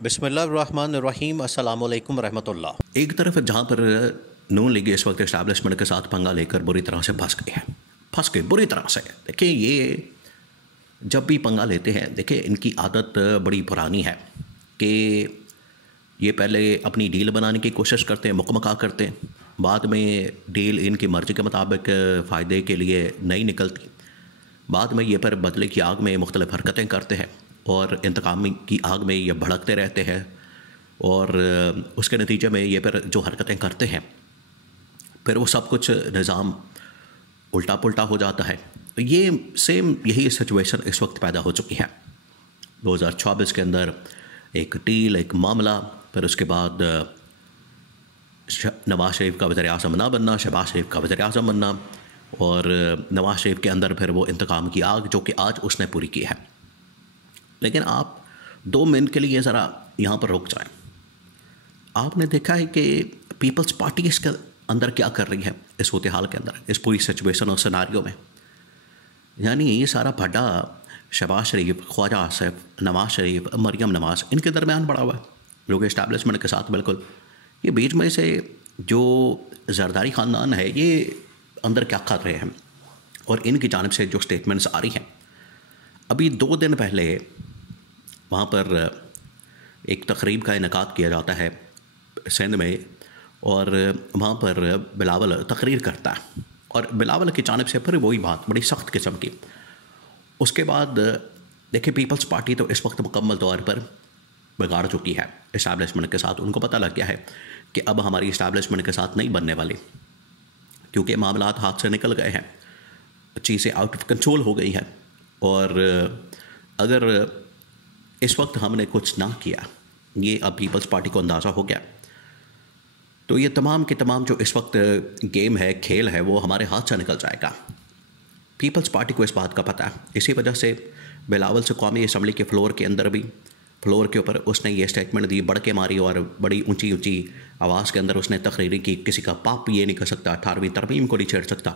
बिस्मिल्लाहिर्रहमानिर्रहीम अस्सलाम वालेकुम रहमतुल्लाह। एक तरफ जहाँ पर नून लीग इस वक्त इस्टेब्लिशमेंट के साथ पंगा लेकर बुरी तरह से फंस गए बुरी तरह से। देखिए, ये जब भी पंगा लेते हैं, देखिए इनकी आदत बड़ी पुरानी है कि ये पहले अपनी डील बनाने की कोशिश करते हैं, मुकमका करते हैं, बाद में डील इनकी मर्ज़ी के मुताबिक फ़ायदे के लिए नहीं निकलती, बाद में ये पर बदले की आग में मुख्तलिफ़ हरकतें करते हैं और इंतकाम की आग में ये भड़कते रहते हैं और उसके नतीजे में ये फिर जो हरकतें करते हैं फिर वो सब कुछ निज़ाम उल्टा पुल्टा हो जाता है। ये सेम यही सिचुएशन इस वक्त पैदा हो चुकी है 2024 के अंदर। एक डील, एक मामला, फिर उसके बाद नवाज शरीफ का वज़ीर आज़म ना बनना, शहबाज शरीफ का वज़ीर आज़म बनना और नवाज शरीफ के अंदर फिर वो इंतकाम की आग जो कि आज उसने पूरी की है। लेकिन आप 2 मिनट के लिए ज़रा यहाँ पर रुक जाएं। आपने देखा है कि पीपल्स पार्टी इसके अंदर क्या कर रही है इस सूरत हाल के अंदर, इस पूरी सिचुएशन और सिनारियो में। यानी ये सारा भड्डा शहबाज शरीफ, ख्वाजा आसिफ, नवाज शरीफ, मरियम नवाज, इनके दरमियान पड़ा हुआ है, जो कि इस्टेब्लिशमेंट के साथ बिल्कुल ये बीच में से जो जरदारी ख़ानदान है ये अंदर क्या कर रहे हैं और इनकी जानिब से जो स्टेटमेंट्स आ रही हैं। अभी 2 दिन पहले वहाँ पर एक तकरीब का इनेकाद किया जाता है सिंध में और वहाँ पर बिलावल तकरीर करता है और बिलावल की जानिब से फिर वही बात बड़ी सख्त किस्म की। उसके बाद देखिए, पीपल्स पार्टी तो इस वक्त मुकम्मल तौर पर बिगाड़ चुकी है इस्टेब्लिशमेंट के साथ। उनको पता लग गया है कि अब हमारी इस्टेब्लिशमेंट के साथ नहीं बनने वाली, क्योंकि मामलात हाथ से निकल गए हैं, चीज़ें आउट ऑफ कंट्रोल हो गई हैं और अगर इस वक्त हमने कुछ ना किया, ये अब पीपल्स पार्टी को अंदाज़ा हो गया, तो ये तमाम के तमाम जो इस वक्त गेम है, खेल है, वो हमारे हाथ से निकल जाएगा। पीपल्स पार्टी को इस बात का पता है। इसी वजह से बिलावल से कौमी असम्बली के फ्लोर के अंदर भी, फ्लोर के ऊपर उसने ये स्टेटमेंट दी, बढ़ के मारी और बड़ी ऊंची ऊंची आवाज़ के अंदर उसने तकरीरी की, किसी का पाप ये नहीं कर सकता, 18वीं तरमीम को नहीं छेड़ सकता,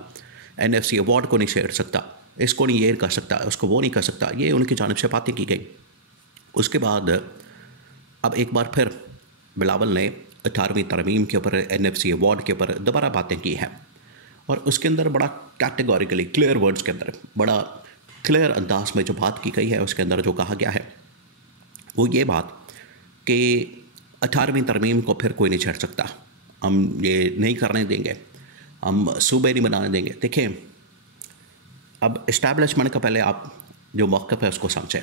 NFC अवार्ड को नहीं छेड़ सकता, इसको नहीं ये कर सकता, उसको वो नहीं कर सकता, ये उनकी जानिब से बातें की गई। उसके बाद अब एक बार फिर बिलावल ने 18वीं तरमीम के ऊपर, NFC अवार्ड के ऊपर दोबारा बातें की हैं और उसके अंदर बड़ा कैटेगोरिकली क्लियर वर्ड्स के अंदर, बड़ा क्लियर अंदाज में जो बात की गई है, उसके अंदर जो कहा गया है वो ये बात कि 18वीं तरमीम को फिर कोई नहीं छेड़ सकता, हम ये नहीं करने देंगे, हम सूबे नहीं बनाने देंगे। देखें, अब इस्टेब्लिशमेंट का पहले आप जो मौक़िफ़ है उसको समझें।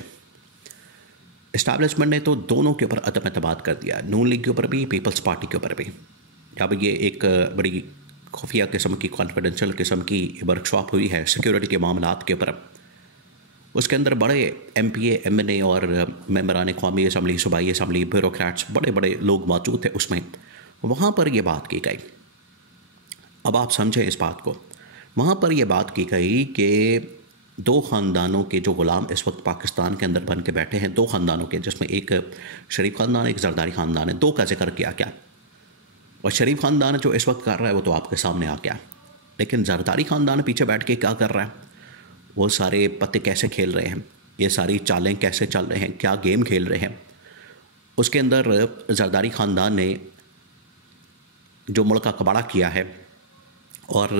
इस्टेब्लिशमेंट ने तो दोनों के ऊपर अदम एतमाद कर दिया, नून लीग के ऊपर भी, पीपल्स पार्टी के ऊपर भी। जब ये एक बड़ी खुफिया किस्म की, कॉन्फिडेंशियल किस्म की वर्कशॉप हुई है सिक्योरिटी के मामलात के ऊपर, उसके अंदर बड़े MPA, MNA और मेंबरान कौमी असम्बली, सूबाई असम्बली, ब्यूरोक्रेट्स, बड़े बड़े लोग मौजूद थे उसमें। वहाँ पर यह बात की गई, अब आप समझें इस बात को, वहाँ पर यह बात की गई कि 2 ख़ानदानों के जो ग़ुलाम इस वक्त पाकिस्तान के अंदर बन के बैठे हैं, 2 ख़ानदानों के, जिसमें एक शरीफ ख़ानदान, एक जरदारी ख़ानदान है, 2 का जिक्र किया गया। और शरीफ ख़ानदान जो इस वक्त कर रहा है वो तो आपके सामने आ गया, लेकिन जरदारी ख़ानदान पीछे बैठ के क्या कर रहा है, वो सारे पत्ते कैसे खेल रहे हैं, ये सारी चालें कैसे चल रहे हैं, क्या गेम खेल रहे हैं। उसके अंदर जरदारी ख़ानदान ने जो मुल्क का कबाड़ा किया है और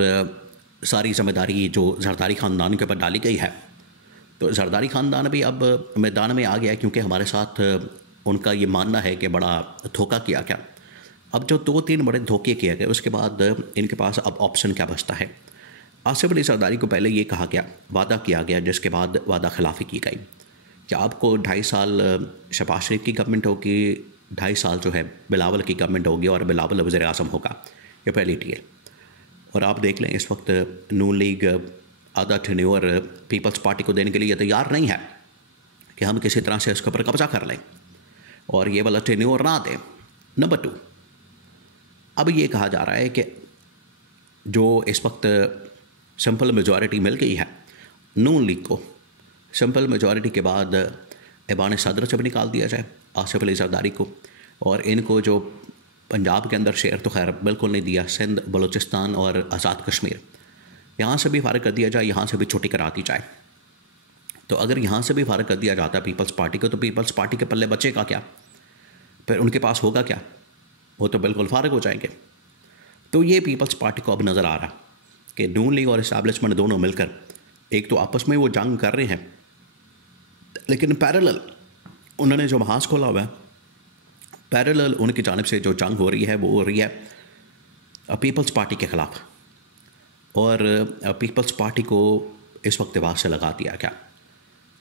सारी ज़िम्मेदारी जो जरदारी ख़ानदान के ऊपर डाली गई है, तो जरदारी ख़ानदान भी अब मैदान में आ गया है, क्योंकि हमारे साथ उनका ये मानना है कि बड़ा धोखा किया गया। अब जो 2-3 बड़े धोखे किए गए, उसके बाद इनके पास अब ऑप्शन क्या बचता है। आसिफ अली जरदारी को पहले ये कहा गया, वादा किया गया, जिसके बाद वादा खिलाफ़ी की गई कि आपको 2.5 साल शहबाज शरीफ की गवर्नमेंट होगी, 2.5 साल जो है बिलावल की गवर्नमेंट होगी और बिलावल वज़ीर आज़म होगा। ये पहली डील। और आप देख लें, इस वक्त नून लीग आधा टेन्योर पीपल्स पार्टी को देने के लिए तैयार नहीं है कि हम किसी तरह से उसके ऊपर कब्जा कर लें और ये वाला टेन्योर ना दें। नंबर 2, अब ये कहा जा रहा है कि जो इस वक्त सिंपल मेजॉरिटी मिल गई है नून लीग को, सिंपल मेजॉरिटी के बाद ऐवान सदर से भी निकाल दिया जाए आसिफ अली जरदारी को, और इनको जो पंजाब के अंदर शेयर तो खैर बिल्कुल नहीं दिया, सिंध, बलूचिस्तान और आज़ाद कश्मीर, यहाँ से भी फ़ारिग कर दिया जाए, यहाँ से भी छुट्टी करा दी जाए। तो अगर यहाँ से भी फ़ारिग कर दिया जाता है पीपल्स पार्टी को, तो पीपल्स पार्टी के पल्ले बचेगा क्या? फिर उनके पास होगा क्या? वो तो बिल्कुल फारिग हो जाएंगे। तो ये पीपल्स पार्टी को अब नज़र आ रहा कि नून लीग और इस्टेब्लिशमेंट दोनों मिलकर एक तो आपस में वो जंग कर रहे हैं, लेकिन पैरेलल उन्होंने जो महाज खोला हुआ है, पैरेलल उनकी जानिब से जो जंग हो रही है वो हो रही है पीपल्स पार्टी के ख़िलाफ़। और पीपल्स पार्टी को इस वक्त दबाव से लगा दिया गया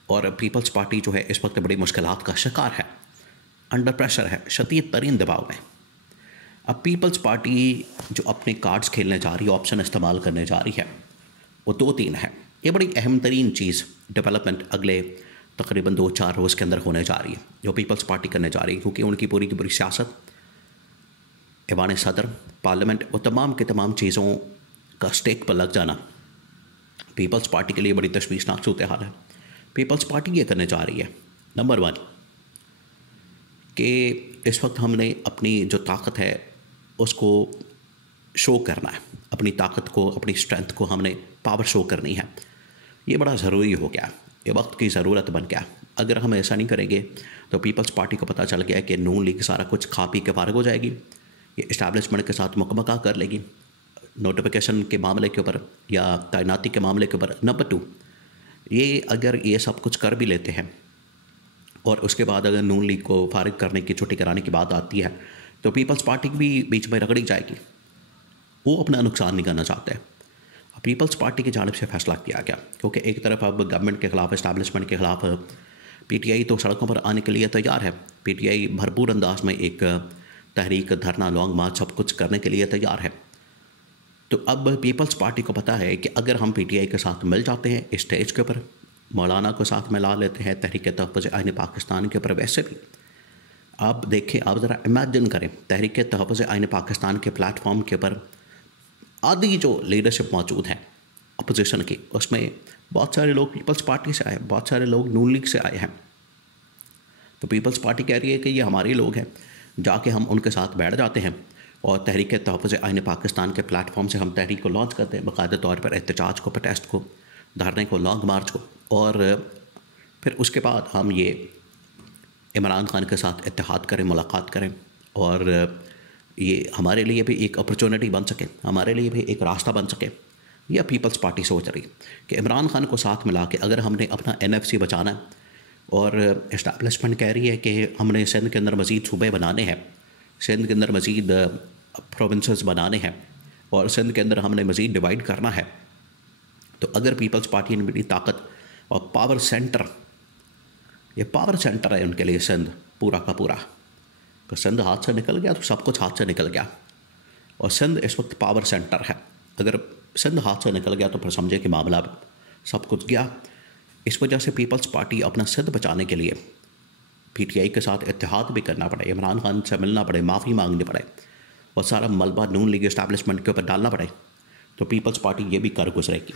और पीपल्स पार्टी जो है इस वक्त बड़ी मुश्किलात का शिकार है, अंडर प्रेशर है, शदीद तरीन दबाव में। अब पीपल्स पार्टी जो अपने कार्ड्स खेलने जा रही है, ऑप्शन इस्तेमाल करने जा रही है, वो 2-3 है। ये बड़ी अहम तरीन चीज़ डेवलपमेंट अगले तकरीबन 2-4 रोज़ के अंदर होने जा रही है, जो पीपल्स पार्टी करने जा रही है, क्योंकि उनकी पूरी की पूरी सियासत, ऐवान सदर, पार्लियामेंट और तमाम के तमाम चीज़ों का स्टेक पर लग जाना पीपल्स पार्टी के लिए बड़ी तशवीशनाक सूरत हाल है। पीपल्स पार्टी ये करने जा रही है, नंबर 1, कि इस वक्त हमने अपनी जो ताकत है उसको शो करना है, अपनी ताकत को, अपनी स्ट्रेंथ को हमने पावर शो करनी है। ये बड़ा ज़रूरी हो गया, ये वक्त की ज़रूरत बन गया। अगर हम ऐसा नहीं करेंगे तो पीपल्स पार्टी को पता चल गया कि नून लीग सारा कुछ खा पी के फारिग हो जाएगी, ये इस्टेब्लिशमेंट के साथ मुकमका कर लेगी नोटिफिकेशन के मामले के ऊपर या तैनाती के मामले के ऊपर। नंबर 2, ये अगर ये सब कुछ कर भी लेते हैं और उसके बाद अगर नून लीग को फारिग करने की, छुट्टी कराने की बात आती है, तो पीपल्स पार्टी भी बीच में रगड़ी जाएगी। वो अपना नुकसान नहीं करना चाहते हैं। पीपल्स पार्टी की जानिब से फैसला किया गया, क्योंकि एक तरफ अब गवर्नमेंट के ख़िलाफ़, इस्टेब्लिशमेंट के ख़िलाफ़ पीटीआई तो सड़कों पर आने के लिए तैयार है। पीटीआई भरपूर अंदाज में एक तहरीक, धरना, लॉन्ग मार्च सब कुछ करने के लिए तैयार है। तो अब पीपल्स पार्टी को पता है कि अगर हम पीटीआई के साथ मिल जाते हैं इस स्टेज के ऊपर, मौलाना को साथ में ला लेते हैं, तहरीक तहफ़्फ़ुज़ आइन पाकिस्तान के ऊपर, वैसे भी आप देखें, आप ज़रा इमेजिन करें, तहरीक तहफ़्फ़ुज़ आइन पाकिस्तान के प्लेटफॉर्म के ऊपर आधी जो लीडरशिप मौजूद है अपोजिशन की, उसमें बहुत सारे लोग पीपल्स पार्टी से आए, बहुत सारे लोग नून लीग से आए हैं। तो पीपल्स पार्टी कह रही है कि ये हमारे लोग हैं, जाके हम उनके साथ बैठ जाते हैं और तहरीक तहफ़्फ़ुज़ आइन पाकिस्तान के प्लेटफॉर्म से हम तहरीक को लॉन्च करते हैं, बाकायदा तौर पर एहतजाज को, प्रोटेस्ट को, धरने को, लॉन्ग मार्च को, और फिर उसके बाद हम ये इमरान खान के साथ इत्तेहाद करें, मुलाकात करें, और ये हमारे लिए भी एक अपॉर्चुनिटी बन सके, हमारे लिए भी एक रास्ता बन सके। यह पीपल्स पार्टी सोच रही कि इमरान खान को साथ मिला के अगर हमने अपना NFC बचाना है, और इस्टेब्लिशमेंट कह रही है कि हमने सिंध के अंदर मज़ीद सूबे बनाने हैं, सिंध के अंदर मज़ीद प्रोविंसेस बनाने हैं, और सिंध के अंदर हमने मज़ीद डिवाइड करना है, तो अगर पीपल्स पार्टी ने बड़ी ताकत और पावर सेंटर, ये पावर सेंटर है उनके लिए सिंध पूरा का पूरा, तो सिंध हाथ से निकल गया तो सब कुछ हाथ से निकल गया, और सिंध इस वक्त पावर सेंटर है। अगर सिंध हाथ से निकल गया तो फिर समझे कि मामला सब कुछ गया। इस वजह से पीपल्स पार्टी अपना सिंध बचाने के लिए पीटीआई के साथ इत्तेहाद भी करना पड़े, इमरान खान से मिलना पड़े, माफ़ी मांगनी पड़े, और सारा मलबा नून लीग इस्टेब्लिशमेंट के ऊपर डालना पड़े, तो पीपल्स पार्टी ये भी कर गुजरेगी।